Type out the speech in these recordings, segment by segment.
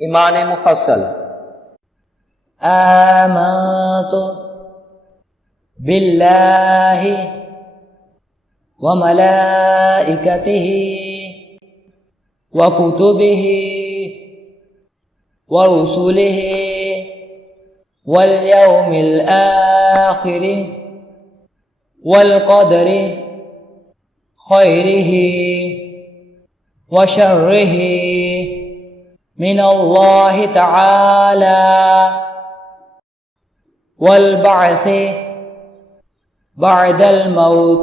ईमान मुफस्सल। आमन्तु बिल्लाहि व मलाइकतिहि व कुतुबिहि व रुसुलिहि वल यौमिल आखिर वल क़दरि खैरिहि व शर्रिहि मिनल्लाहि तआला वल बअसी बअदल मौत।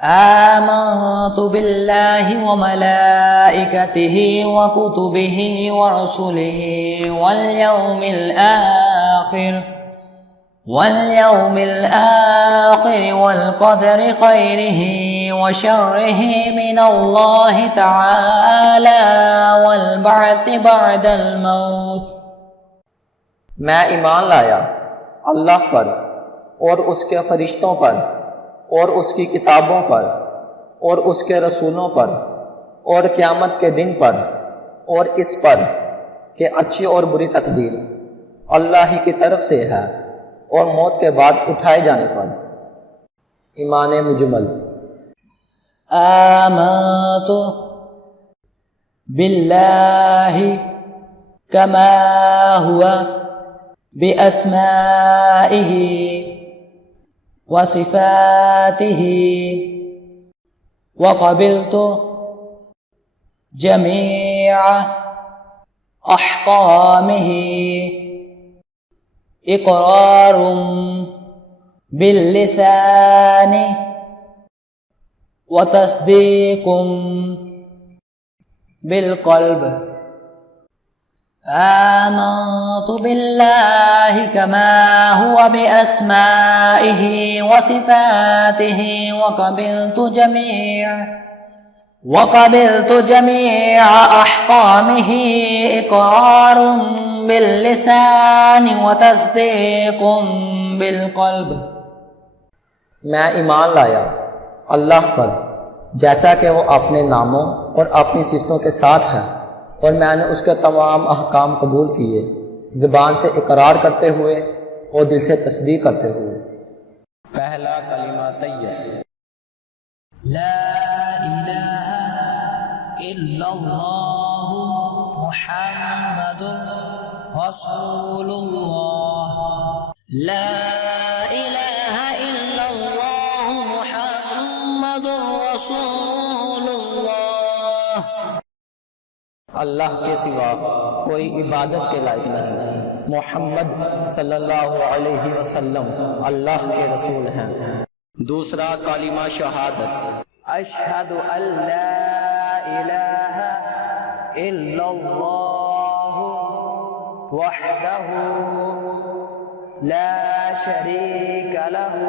आमन्तु बिल्लाहि व मलाइकतिहि व कुतुबिहि व रुसुलिहि वल यौमिल आखिर वल क़दरि खैरिहि व शर्रिहि मिनल्लाहि तआला वल बअसी बअदल मौत। मैं ईमान लाया अल्लाह पर और उसके फरिश्तों पर और उसकी किताबों पर और उसके रसूलों पर और क़यामत के दिन पर और इस पर कि अच्छी और बुरी तकदीर अल्लाह ही की तरफ से है और मौत के बाद उठाए जाने पर। ईमान मुजमल। आमन्तु बिल्लाहि कमा हुवा बिअस्माइहि व सिफातिहि व क़बिलतु जमीअ अहकामिहि इक़रारुम बिल्लिसानि व तस्दीकुम बिलक़ल्ब। आमन्तु बिल्लाहि कमा हुवा बिअस्माइहि व सिफातिहि व क़बिलतु जमीअ अहकामिहि इक़रारुम बिल्लिसानि व तस्दीकुम बिलक़ल्ब। मैं ईमान लाया अल्लाह पर जैसा कि वो अपने नामों और अपनी सिफ़तों के साथ है, और मैंने उसके तमाम अहकाम कबूल किए, ज़बान से इकरार करते हुए और दिल से तस्दीक करते हुए। पहला कलिमा तय्यब। ला इलाहा इल्लल्लाहु मुहम्मदुर रसूलुल्लाह। ला इलाहा इल्लल्लाहु मुहम्मदुर रसूलुल्लाह। अल्लाह के सिवा कोई इबादत के लायक नहीं। मोहम्मद सल्लल्लाहु अलैहि वसल्लम अल्लाह के रसूल हैं। दूसरा कालिमा शहादत। अशहदु अल्ला इलाहा इल्लल्लाहु वहदहु ला शरीका लहु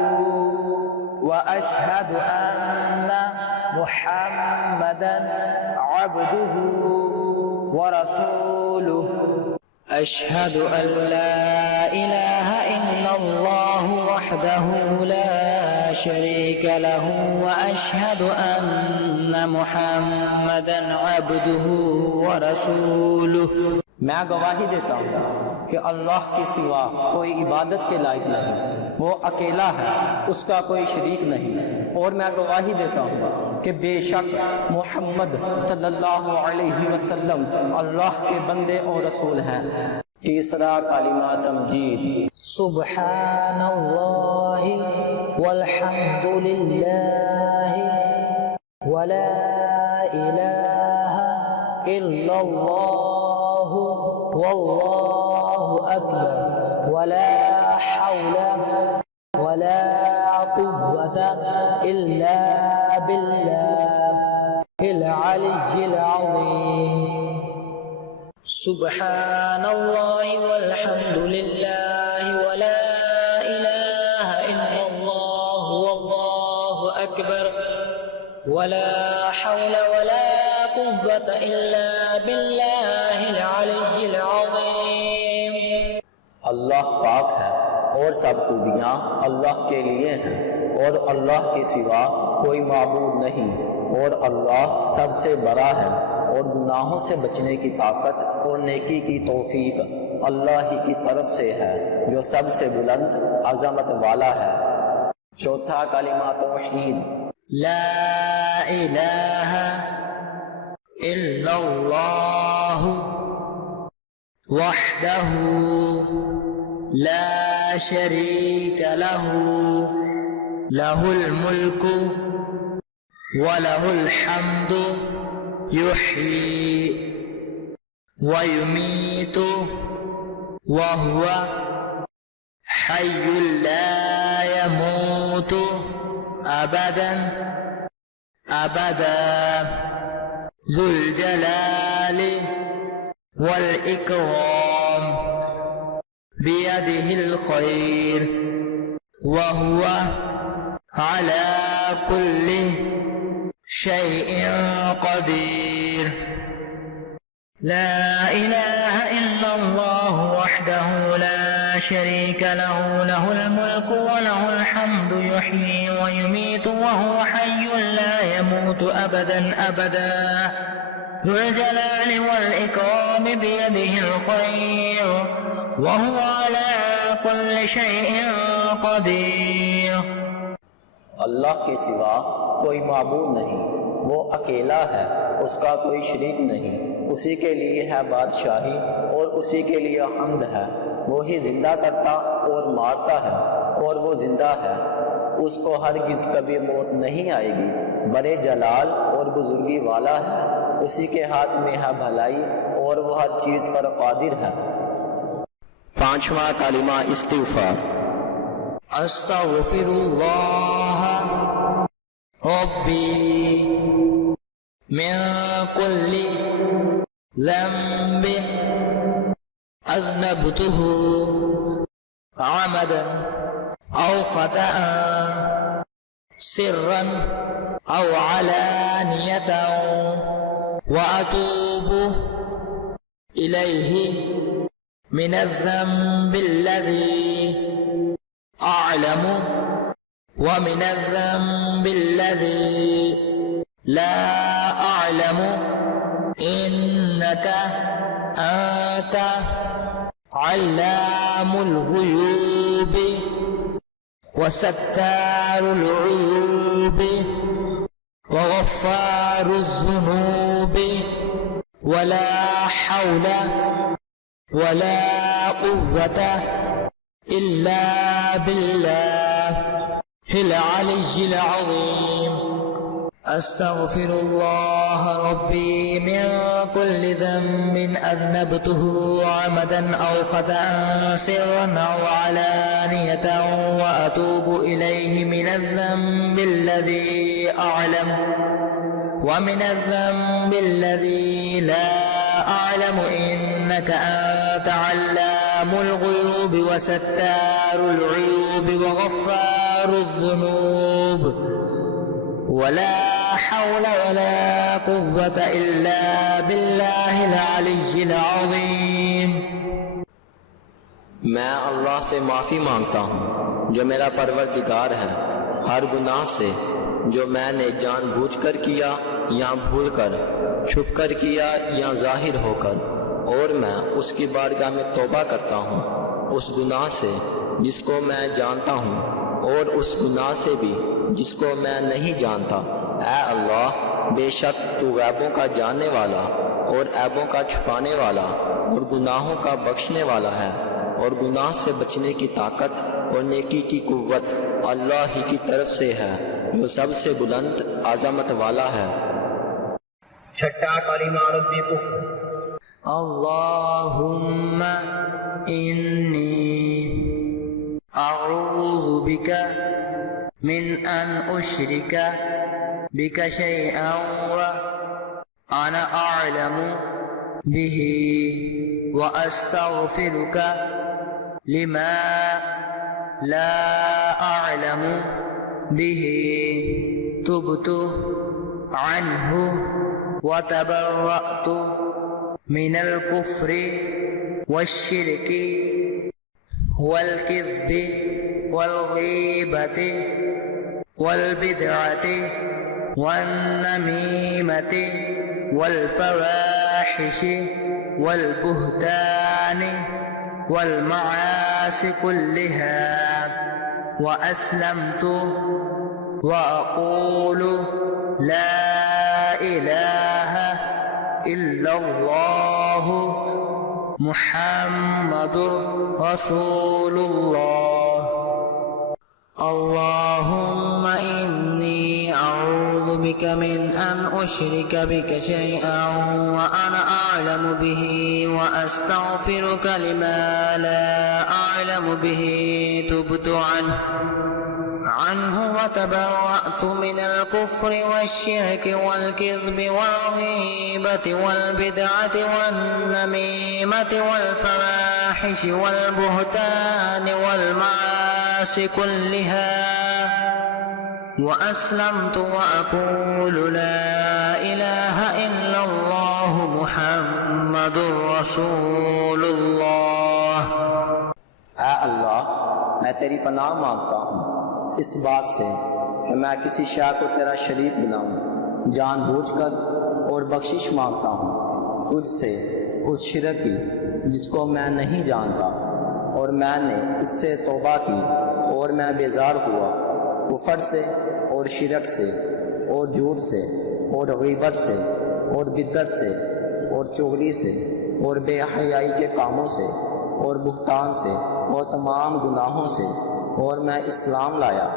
व अशहदु अन्ना मुहम्मदन अब्दुहु व रसूलुहु। अशहदु अल्ला इलाहा इल्लल्लाहु वहदहु ला शरीका लहु व अशहदु अन्ना मुहम्मदन अब्दुहु व रसूलुहु। मैं गवाही देता हूँ कि अल्लाह के सिवा कोई इबादत के लायक नहीं, वो अकेला है, उसका कोई शरीक नहीं। और मैं गवाही देता हूँ कि बेशक मोहम्मद सल्लल्लाहु अलैहि वसल्लम अल्लाह के बंदे और रसूल हैं। तीसरा कालिमा तमजीद। सुब्हानल्लाहि वल्हम्दुलिल्लाहि वला इलाहा इल्लल्लाहु वल्लाहु अकबर वला हौला वला कुव्वता इल्ला बिल्लाहिल अलिय्यिल अज़ीम। सुब्हानल्लाहि वल्हम्दुलिल्लाहि वला इलाहा इल्लल्लाहु वल्लाहु अकबर वला हौला वला कुव्वता इल्ला बिल्लाहिल अलिय्यिल अज़ीम। अल्लाह पाक है और सब खूबियाँ अल्लाह के लिए हैं, और अल्लाह के सिवा कोई माबूद नहीं, और अल्लाह सबसे बड़ा है और गुनाहों से बचने की ताकत और नेकी की तौफीक अल्लाह ही की तरफ से है जो सबसे बुलंद अज़मत वाला है। चौथा कलिमा तौहीद, ला इलाहा इल्लल्लाह वहदहू ला शरीक लहू लहुल मुल्कु व लहुल हम्दु युह्यी व युमीतु व हुवा हय्युल ला यमूतु अबदन अबदा ज़ुल जलाली वल इकराम बियदिहिल खैर व हुवा अला कुल्लि शैइन क़दीर। ला इलाहा इल्लल्लाह वहदहू ला शरीक लहू लहुल मुल्कु व लहुल हम्दु युह्यी व युमीतु व हुवा हय्युन ला यमूतु अबदन अबदा ज़ुल जलाली वल इकराम बियदिहिल खैर व हुवा अला कुल्लि शैइन क़दीर। अल्लाह के सिवा कोई माबूद नहीं, वो अकेला है, उसका कोई शरीक नहीं, उसी के लिए है बादशाही और उसी के लिए हम्द है। वो ही जिंदा करता और मारता है और वो जिंदा है, उसको हरगिज़ कभी मौत नहीं आएगी। बड़े जलाल और बुजुर्गी वाला है, उसी के हाथ में है भलाई और वो हर चीज़ पर कादिर है। पांचवा कलिमा इस्तिग़फ़ार, अस्तग़फिरुल्लाह रब्बी मिन कुल्लि ज़ंबिन अज़नबतुहु अमदन औ ख़तअन सिर्रन औ अलानियतन व अतूबु इलैहि मिनज़्ज़ंबिल्लज़ी अअलमु व मिनज़्ज़ंबिल्लज़ी ला अअलमु इन्नका अंत अल्लामुल गुयूब व सत्तारुल उयूब व गफ़्फ़ारुज़ ज़ुनूब व ला हौला व ला क़ुव्वता इल्ला बिल्लाहिल अलिय्यिल अज़ीम। अस्तग़फिरुल्लाह रब्बी मिन कुल्लि ज़ंबिन अज़नबतुहु अमदन औ ख़तअन सिर्रन औ अलानियतन व अतूबु इलैहि मिनज़्ज़ंबिल्लज़ी अअलमु व मिनज़्ज़ंबिल्लज़ी ला अअलमु इन्नका अंत अल्लामुल गुयूब व सत्तारुल उयूब व गफ़्फ़ारुज़ ज़ुनूब व ला हौला व ला क़ुव्वता इल्ला बिल्लाहिल अलिय्यिल अज़ीम। मैं अल्लाह से माफ़ी मांगता हूँ जो मेरा परवरदिगार है, हर गुनाह से जो मैंने जानबूझकर किया या भूलकर, छुपकर किया या जाहिर होकर, और मैं उसकी बारगाह में तौबा करता हूँ उस गुनाह से जिसको मैं जानता हूँ और उस गुनाह से भी जिसको मैं नहीं जानता। ऐ अल्लाह, बेशक तू गैबों का जानने वाला और ऐबों का छुपाने वाला और गुनाहों का बख्शने वाला है, और गुनाह से बचने की ताकत और नेकी की कुव्वत अल्लाह ही की तरफ से है जो सबसे बुलंद अज़मत वाला है। छठा कलिमा रब्बी अल्लाहुम्मा इन्नी अऊज़ु बिका मिन अन उश्रिका बिका शैअन व अना अअलमु बिही व अस्तग़फिरुका लिमा ला अअलमु बिही तुबतु अन्हु व तबर्रअतु मिनल कुफ्रि वश्शिरकी वल किज़्बि वल गीबति वल बिदअति वन नमीमति والفواحش والبهتان والمعاصي كلها وأسلمت وأقول لا إله إلا الله محمد رسول الله اللهم إني أعوذ بك من أن أشرك بك شيئا وأنا أعلم به وأستغفرك لما لا أعلم به تبت عنه وتبرأت من الكفر والشرك والكذب والغيبة والبدعة والنميمة والفواحش والبهتان والمعاصي كلها وأسلمت وأقول لا إله إلا الله محمد رسول الله ऐ अल्लाह, मैं तेरी पनाह मांगता हूँ इस बात से कि मैं किसी शय को तेरा शरीक बनाऊँ जानबूझकर, और बख्शिश मांगता हूँ तुझसे उस शिरक की जिसको मैं नहीं जानता, और मैंने इससे तौबा की और मैं बेजार हुआ कुफर से और शिरक से और झूठ से और गीबत से और बिद्दत से और चुगली से और बेहयाई के कामों से और बुहतान से और तमाम गुनाहों से, और मैं इस्लाम लाया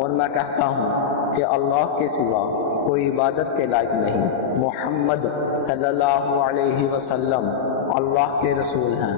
और मैं कहता हूँ कि अल्लाह के सिवा कोई इबादत के लायक नहीं, मोहम्मद सल्लल्लाहु अलैहि वसल्लम अल्लाह के रसूल हैं।